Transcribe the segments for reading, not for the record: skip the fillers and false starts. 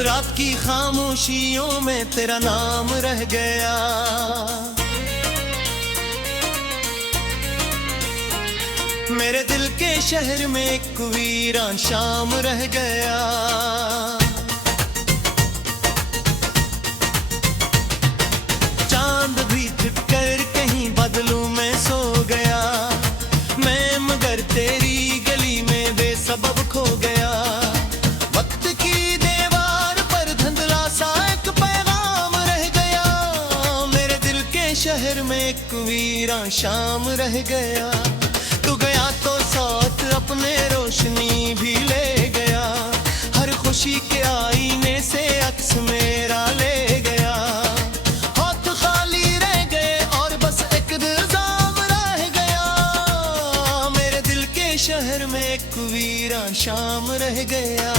रात की खामोशियों में तेरा नाम रह गया। मेरे दिल के शहर में एक वीरान शाम रह गया। चांद भी छिपकर कहीं बादलों में सो गया। मैं मगर तेरी गली में बेसबब खो गया। वक्त की दीवार पर धुंधला सा एक पैगाम रह गया। मेरे दिल के शहर में एक वीरान शाम रह गया। तू गया तो साथ अपने रोशनी भी ले गया। हर खुशी के आईने से अक्स मेरा ले गया। हाथ खाली रह गए और बस एक इल्जाम रह गया। मेरे दिल के शहर में एक वीरान शाम रह गया।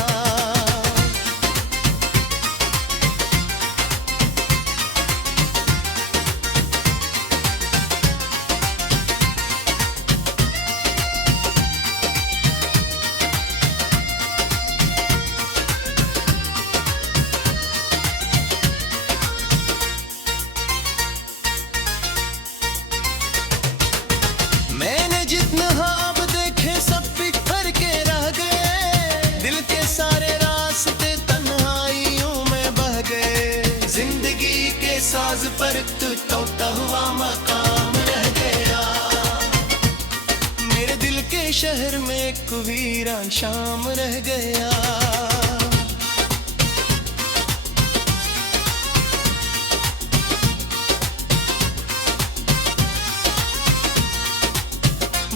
मैंने जितने ख्वाब देखे सब बिखर के रह गए। दिल के सारे रास्ते तन्हाइयों में बह गए। जिंदगी के साज पर तू टूटा हुआ मकाम रह गया। मेरे दिल के शहर में एक वीरान शाम रह गया।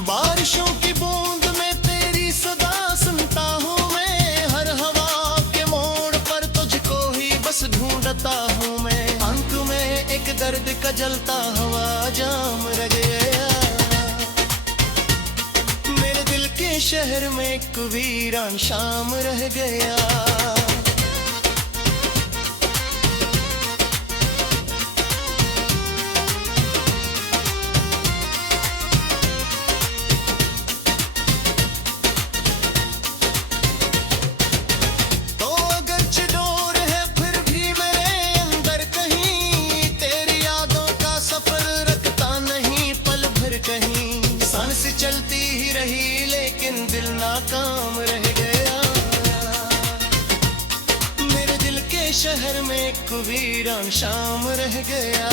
बारिशों की बूंद में तेरी सदा सुनता हूँ मैं। हर हवा के मोड़ पर तुझको ही बस ढूंढता हूँ मैं। अंत में एक दर्द का जलता हुआ जाम रह गया। मेरे दिल के शहर में एक वीरान शाम रह गया। सांस चलती ही रही लेकिन दिल नाकाम रह गया। मेरे दिल के शहर में एक वीरान शाम रह गया।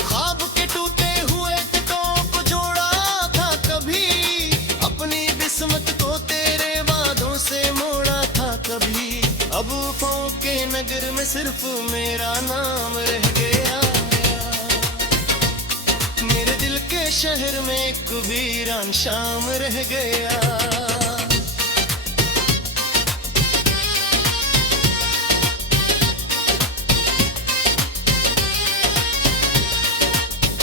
ख्वाब के टूटे हुए टुकड़ों को जोड़ा था कभी। अपनी किस्मत को तेरे वादों से मोड़ा था कभी। अब वफाओं के नगर में सिर्फ मेरा नाम रह गया। मेरे दिल के शहर में एक वीरान शाम रह गया।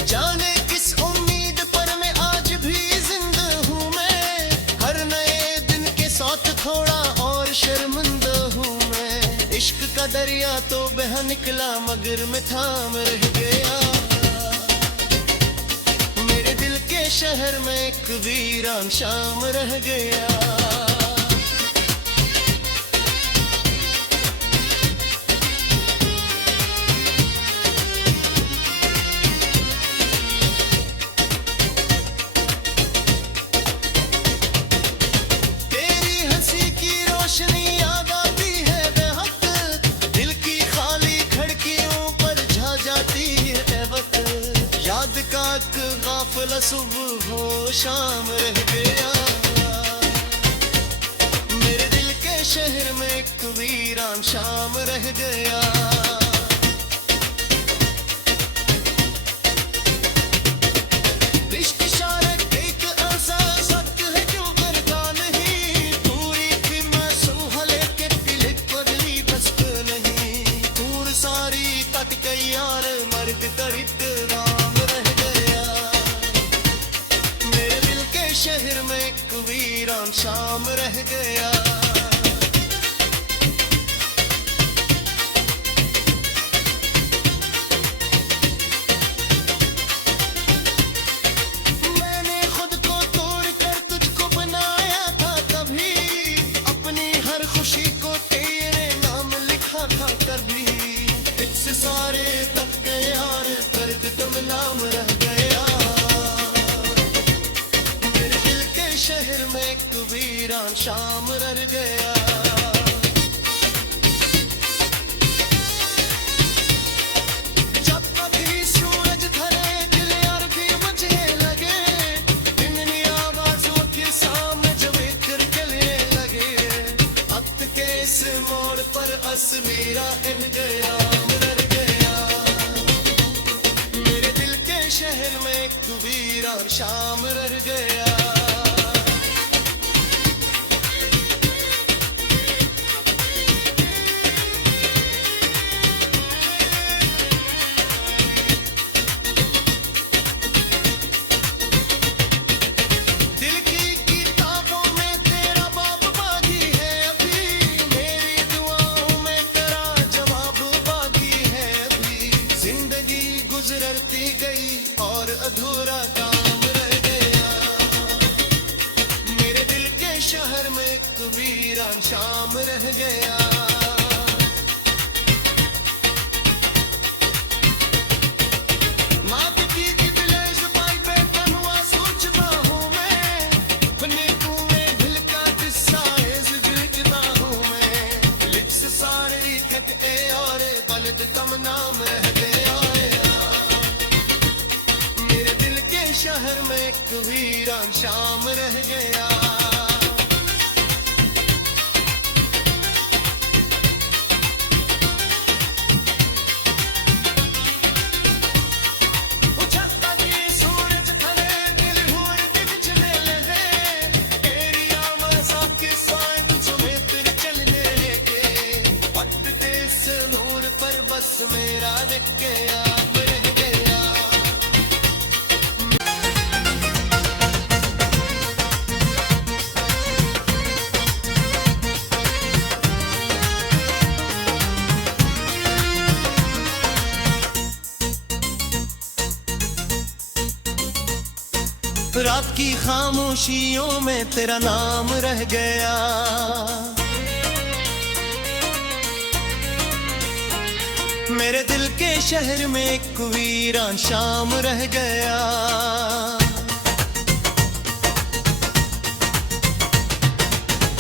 जाने किस उम्मीद पर मैं आज भी जिंदा हूँ मैं। हर नए दिन के साथ थोड़ा और शर्मिंदा हूँ मैं। इश्क का दरिया तो बह निकला मगर मैं थाम रह गया। मेरे दिल के शहर में एक वीरान शाम रह गया। याद का गाफिला सुबह हो शाम रह गया। मेरे दिल के शहर में एक वीरान शाम रह गया। शहर में एक वीरान शाम रह गया। से सारे तक गए यार, दर्द तुम नाम रह गया। मेरे दिल के शहर में एक वीरान शाम रह गया। जब कभी सूरज ढले दिल यार भी मुझे लगे, इतनी आवाज़ों के सामने जब कर चलने लगे। वक्त के इस मोड़ पर अस मेरा इन गया रह गया। मेरे दिल के शहर में एक वीरान शाम रह गया। गुजरती गई और अधूरा काम रह गया। मेरे दिल के शहर में एक वीरान शाम रह गया। कम नाम रह गया। मेरे दिल के शहर में एक वीरान शाम रह गया। बस मेरा रह गया रह गया। रात की खामोशियों में तेरा नाम रह गया। मेरे दिल के शहर में एक वीरान शाम रह गया।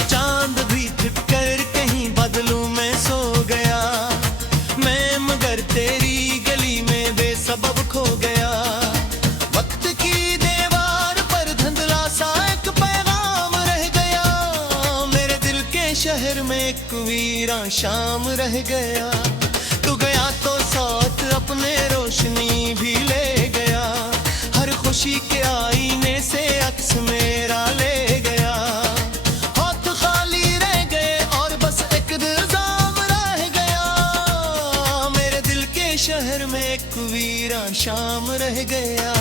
चांद भी छिपकर कहीं बादलों में सो गया। मैं मगर तेरी गली में बेसबब खो गया। वक्त की दीवार पर धुंधला सा एक पैगाम रह गया। मेरे दिल के शहर में एक वीरान शाम रह गया। तू गया तो साथ अपने रोशनी भी ले गया। हर खुशी के आईने से अक्स मेरा ले गया। हाथ खाली रह गए और बस एक इल्जाम रह गया। मेरे दिल के शहर में एक वीरान शाम रह गया।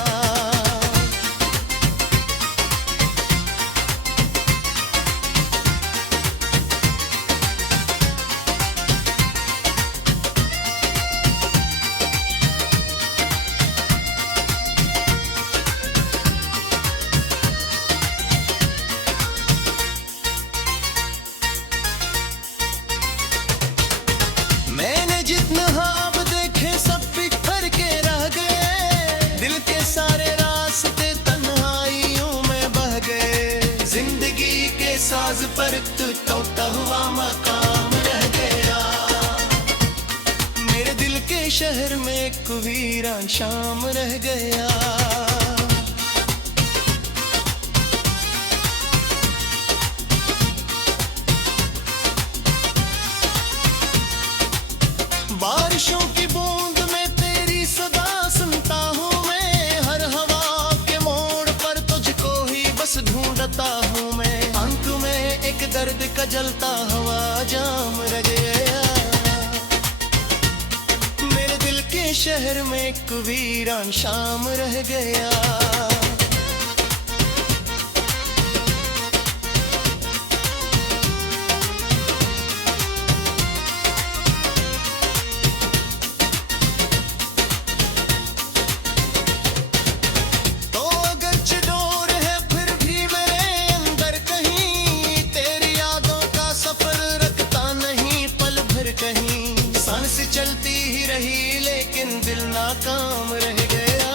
मैंने जितने ख्वाब देखे सब बिखर के रह गए। दिल के सारे रास्ते तन्हाइयों में बह गए। जिंदगी के साज पर तू टूटा हुआ मकाम रह गया। मेरे दिल के शहर में एक वीरान शाम रह गया। बारिशों की बूंद में तेरी सदा सुनता हूँ मैं। हर हवा के मोड़ पर तुझको ही बस ढूंढता हूँ मैं। अंत में एक दर्द का जलता हुआ जाम रह गया। मेरे दिल के शहर में एक वीरान शाम रह गया। चलती ही रही काम रह गया।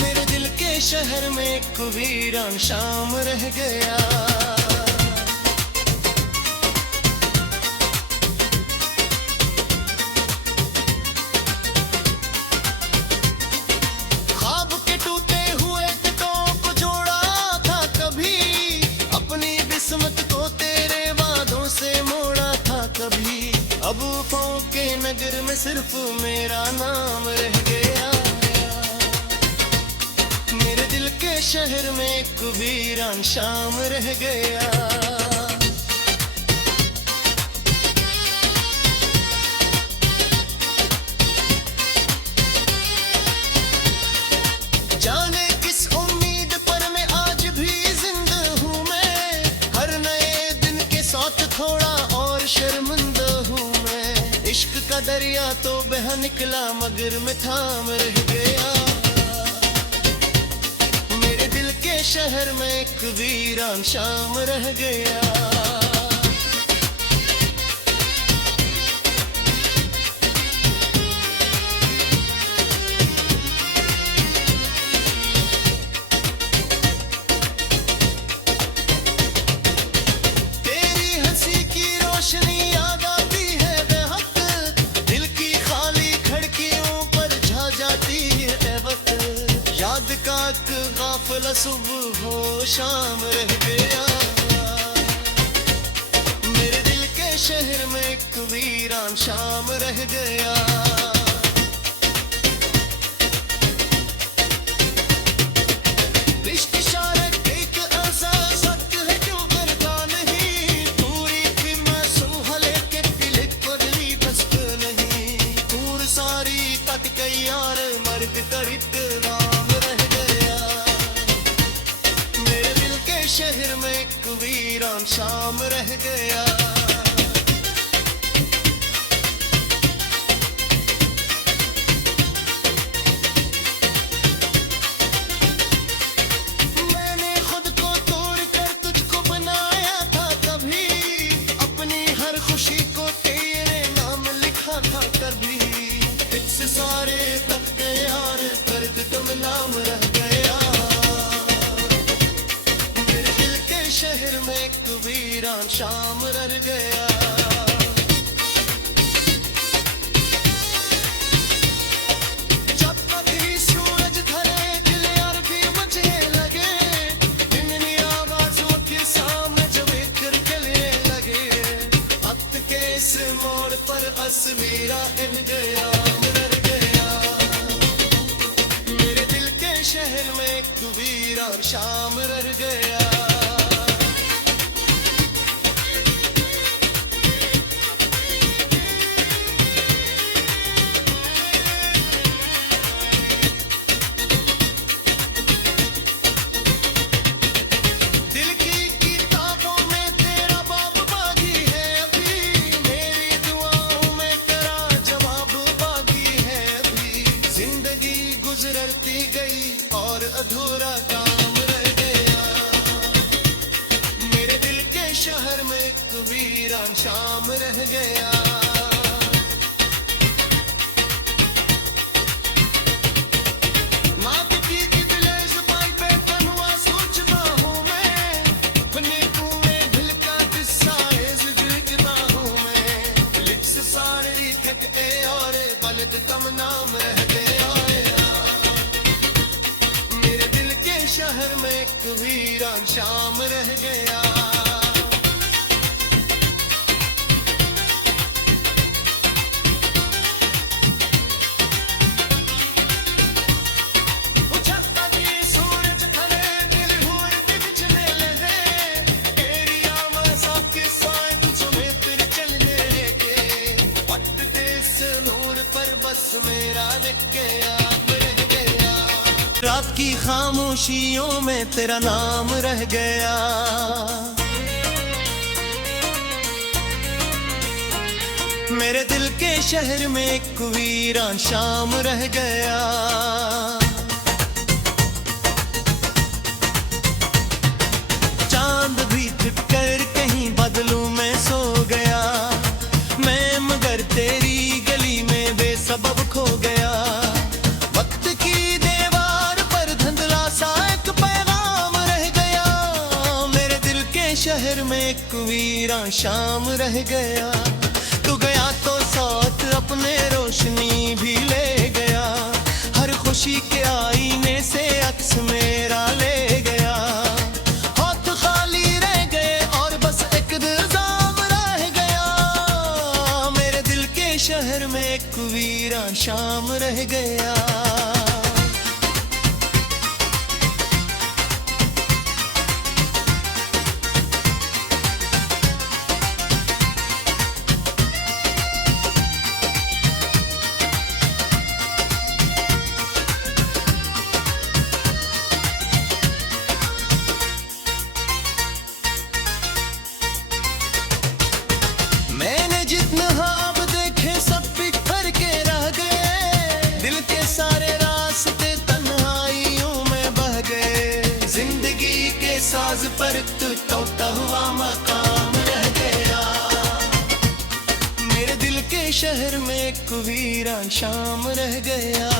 मेरे दिल के शहर में एक वीरान शाम रह गया। ख्वाब के टूटे हुए टुकड़ों को जोड़ा था कभी, अपनी किस्मत को तेरे वादों से मोड़ा था कभी। अब वफाओं के नगर में सिर्फ मेरा नाम रह गया। मेरे दिल के शहर में एक वीरान शाम रह गया। जाने किस उम्मीद पर मैं आज भी जिंदा हूँ मैं, हर नए दिन के साथ थोड़ा और शर्मिंदा हूँ मैं। इश्क का दरिया तो बह निकला मगर मैं थाम रह गया। मेरे दिल के शहर में एक वीरान शाम रह गया। याद आती है बेहद, दिल की खाली खिड़कियों पर झा जाती है वक्त। याद का एक गाफिला सुबह हो शाम रह गया। मेरे दिल के शहर में एक वीरान शाम रह गया। यार मर्द करित नाम रह गया। मेरे दिल के शहर में एक वीरान शाम रह गया। मैंने खुद को तोड़ कर तुझको बनाया था कभी, अपनी हर खुशी को तेरे नाम लिखा था कभी। इससे सारे तक के यार दर्द तुम नाम रह गया। मेरे दिल के शहर में एक वीरान शाम रह गया। जब कभी सूरज ढले दिल यार भी मुझे लगे, इन्हीं आवाजों के सामने जब एक चलने लगे। वक्त के इस मोड़ पर असमीरा इन गया। शहर में एक वीरान शाम रह गया। दिल की किताबों में तेरा बाब बागी है अभी, मेरी दुआओं में तेरा जवाब बागी है अभी। जिंदगी गुजरती गई और अधूरा काम रह गया। मेरे दिल के शहर में एक वीरान शाम रह गया। और गलत कम नाम रह गया। मेरे दिल के शहर में एक वीरान शाम रह गया। बस मेरा रह गया। रात की खामोशियों में तेरा नाम रह गया। मेरे दिल के शहर में एक वीरान शाम रह गया। चांद भी छिपकर कहीं बादलों में सो गया। मैं मगर तेरी गली में बेसब्र बेसबब खो गया। वक्त की दीवार पर धुंधला सा एक पैगाम रह गया। मेरे दिल के शहर में एक वीरान शाम रह गया। तू गया तो साथ अपने रोशनी भी ले गया। हर खुशी के आईने से अक्स मेरा ले गया। हाथ खाली रह गए और बस एक इल्जाम रह गया। मेरे दिल के शहर में एक वीरान शाम रह गया। मैंने जितने ख्वाब देखे सब बिखर के रह गए। दिल के सारे रास्ते तन्हाइयों में बह गए। जिंदगी के साज पर टूटा हुआ मकाम रह गया। मेरे दिल के शहर में एक वीरान शाम रह गया।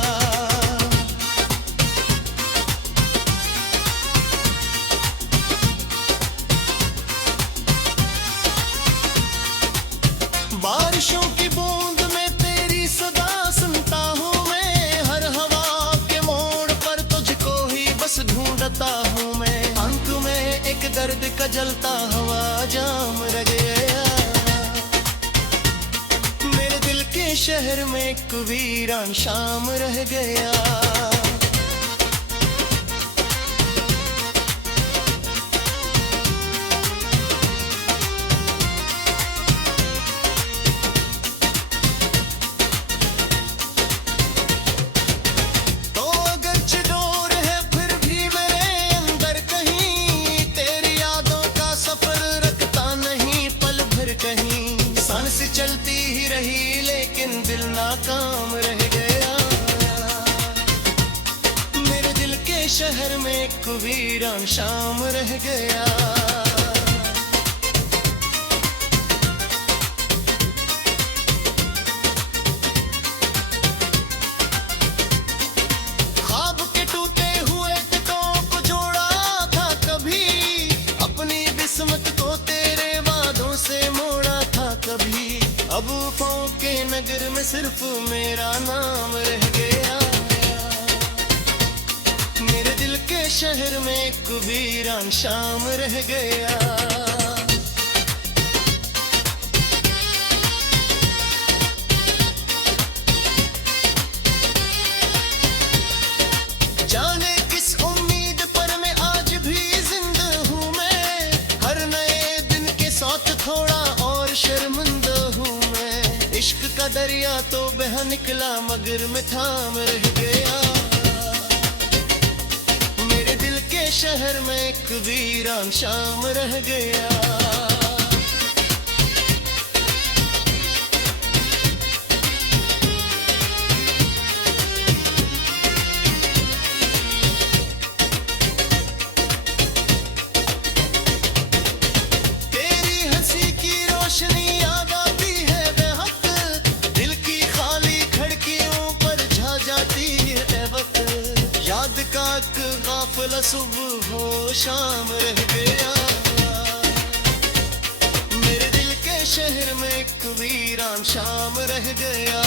बारिशों की बूंद में तेरी सदा सुनता हूँ मैं। हर हवा के मोड़ पर तुझको ही बस ढूंढता हूँ मैं। अंत में एक दर्द का जलता हुआ जाम रह गया। मेरे दिल के शहर में एक वीरान शाम रह गया। सांस चलती ही रही लेकिन दिल नाकाम रह गया। मेरे दिल के शहर में एक वीरान शाम रह गया। ख्वाब के टूटे हुए टुकड़ों को जोड़ा था कभी। अपनी किस्मत को तेरे वादों से मोड़ा था कभी। अब वफाओं के नगर में सिर्फ मेरा नाम रह गया। मेरे दिल के शहर में एक वीरान शाम रह गया। जाने किस उम्मीद पर मैं आज भी जिंदा हूँ मैं। हर नए दिन के साथ थोड़ा और शर्मिंदा हूँ मैं। इश्क का दरिया तो बह निकला मगर मैं थाम रह गया। मेरे दिल के शहर में एक वीरान शाम रह गया। याद का काफिला सुबह हो शाम रह गया। मेरे दिल के शहर में एक वीरान शाम रह गया।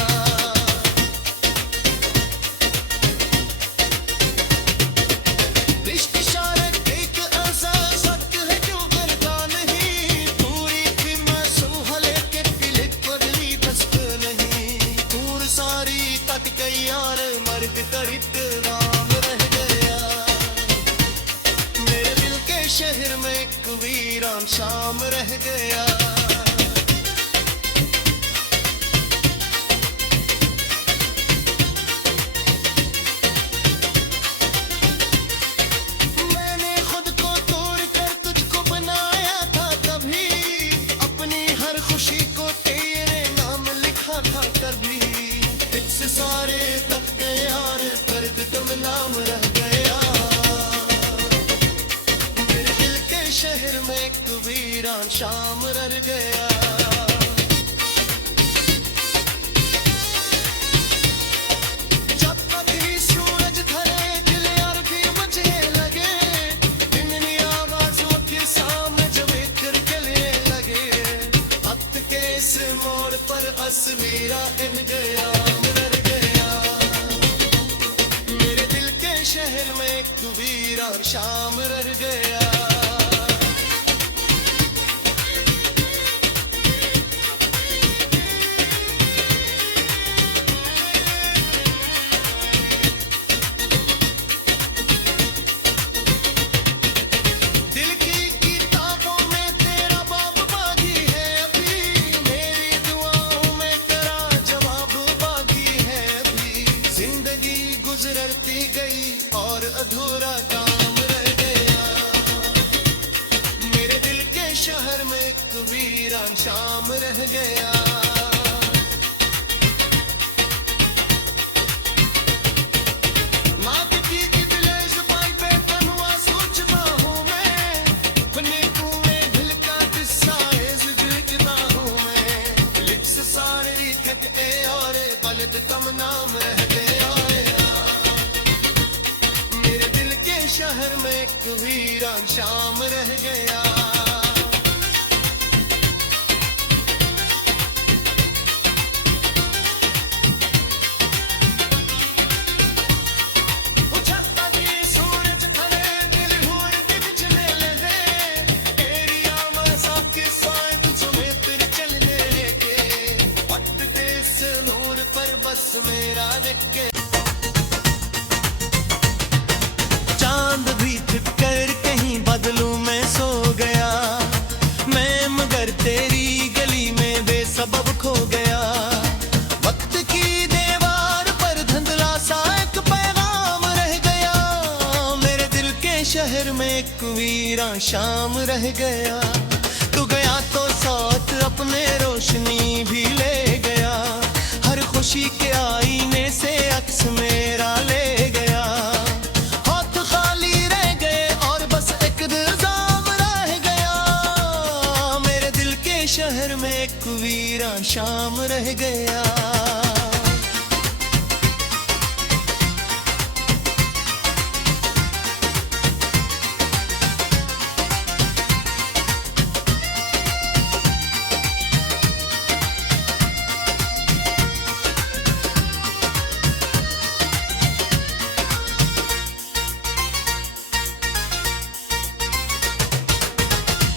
शहर में एक वीरान शाम रह गया। मैंने खुद को तोड़ कर तुझको बनाया था कभी। अपनी हर खुशी को तेरे नाम लिखा था कभी। इससे सारे तख्ते यार दर्द तुम नाम रह गया। शहर में एक वीरान शाम रह गया। कबीरा इन गया रह गया। मेरे दिल के शहर में एक कबीरा शाम रह गया। गुजरती गई और अधूरा काम रह गया। मेरे दिल के शहर में कबीरा शाम रह गया। और गलत कम नाम रह गया। शहर में कबीरा शाम रह गया। सूरज खड़े दिल हुए बिजले लगे एरिया मसा के साए तुझ में तेरे चलने के वक्त ते से नूर पर बस मेरा रखे। चांद भी छिप कर कहीं बादलों में सो गया। मैं मगर तेरी गली में बेसबब खो गया। वक्त की दीवार पर धुंधला सा एक पैगाम रह गया। मेरे दिल के शहर में कबीरा शाम रह गया। तू गया तो साथ अपने रोशनी भी ले गया। हर खुशी के आईने से अक्स मेरा ले गया। शहर में कबीरा शाम रह गया।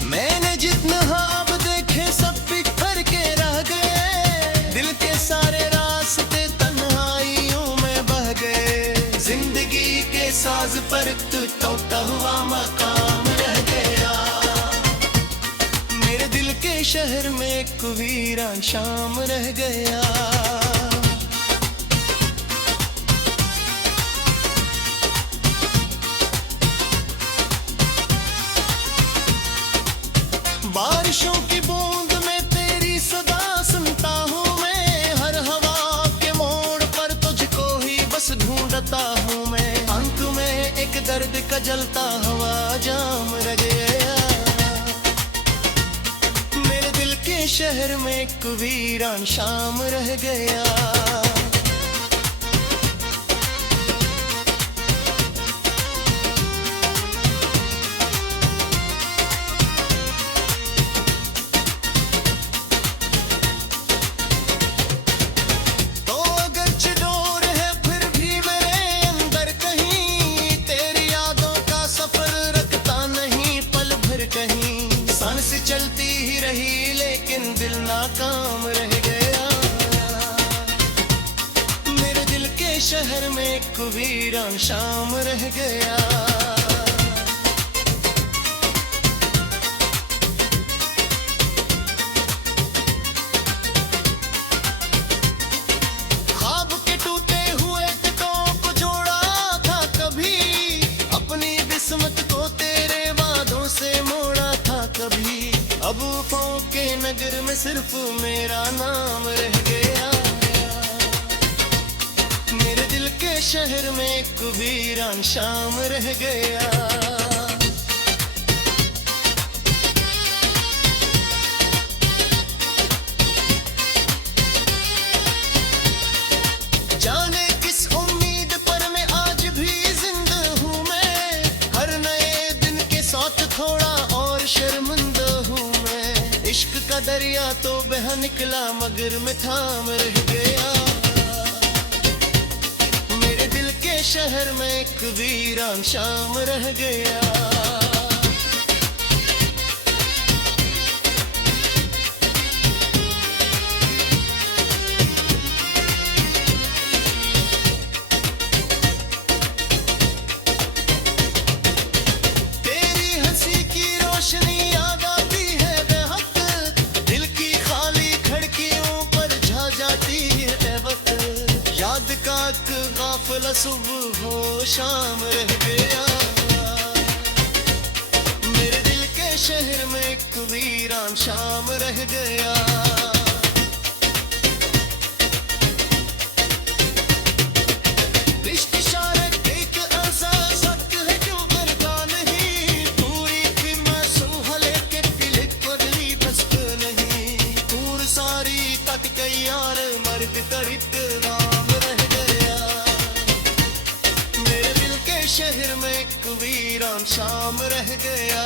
मैंने जितना सब बिखर के रह गए। दिल के सारे रास्ते तन्हाइयों में बह गए। जिंदगी के साज पर तू टूटा हुआ मकाम रह गया। मेरे दिल के शहर में कबीरा शाम रह गया। बारिशों की बूंद में तेरी सदा सुनता हूँ मैं। हर हवा के मोड़ पर तुझको ही बस ढूंढता हूँ मैं। अंत में एक दर्द का जलता हुआ जाम रह गया। मेरे दिल के शहर में कबीरा शाम रह गया। चलती ही रही लेकिन दिल नाकाम रह गया। मेरे दिल के शहर में कबीरा शाम रह गया। ख्वाब के टूटे हुए टुकड़ों को जोड़ा था कभी। अपनी किस्मत को तेरे वादों से मोड़ा था कभी। अब वफाओं के नगर में सिर्फ मेरा नाम रह गया। मेरे दिल के शहर में कबीरा शाम रह गया। जाने किस उम्मीद पर मैं आज भी जिंदा हूँ मैं। हर नए दिन के साथ थोड़ा और शर्मिंदा हूँ मैं। इश्क का दरिया तो बह तरह निकला मगर मैं थाम रह गया। मेरे दिल के शहर में एक वीरान शाम रह गया। याद का काफिला सुबह हो शाम रह गया। मेरे दिल के शहर में एक वीरान शाम रह गया। इश्क इशारे एक ऐसा सक है क्यों करता नहीं, पूरी थी मासूम हले के दिल पगली बस्त नहीं। दूर सारी तक कई यार मर्द तड़ित शहर में एक वीरान शाम रह गया।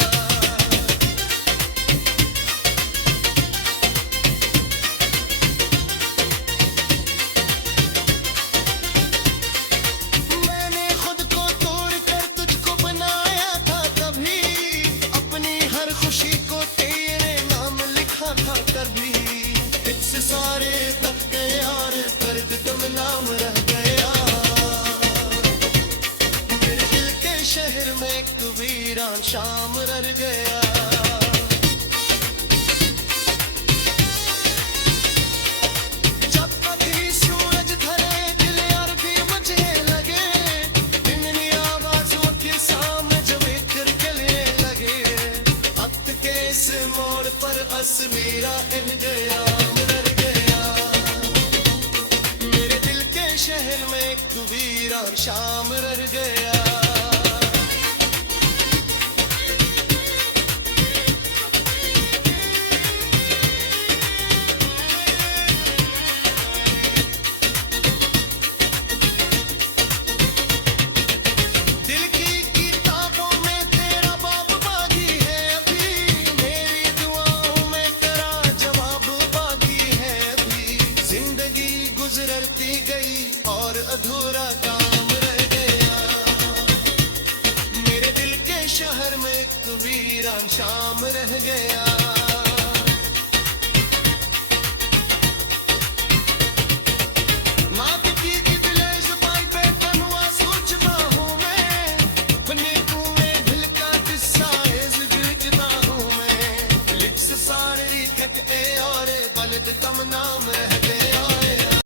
मैंने खुद को तोड़ कर तुझको बनाया था तभी, अपनी हर खुशी को तेरे नाम लिखा था कभी। इससे सारे तक के यार दर्द तुम नाम रह गया। शहर में एक वीरान शाम रह गया। जब कभी सूरज ढले दिल यार भी मुझे लगे, इन्हीं आवाजों के सामने जब एक चलने लगे। वक्त के इस मोड़ पर बस मेरा गया रह गया। मेरे दिल के शहर में एक वीरान शाम रह गया। गुजरती गई और अधूरा काम रह गया। मेरे दिल के शहर में एक वीरान शाम रह गया।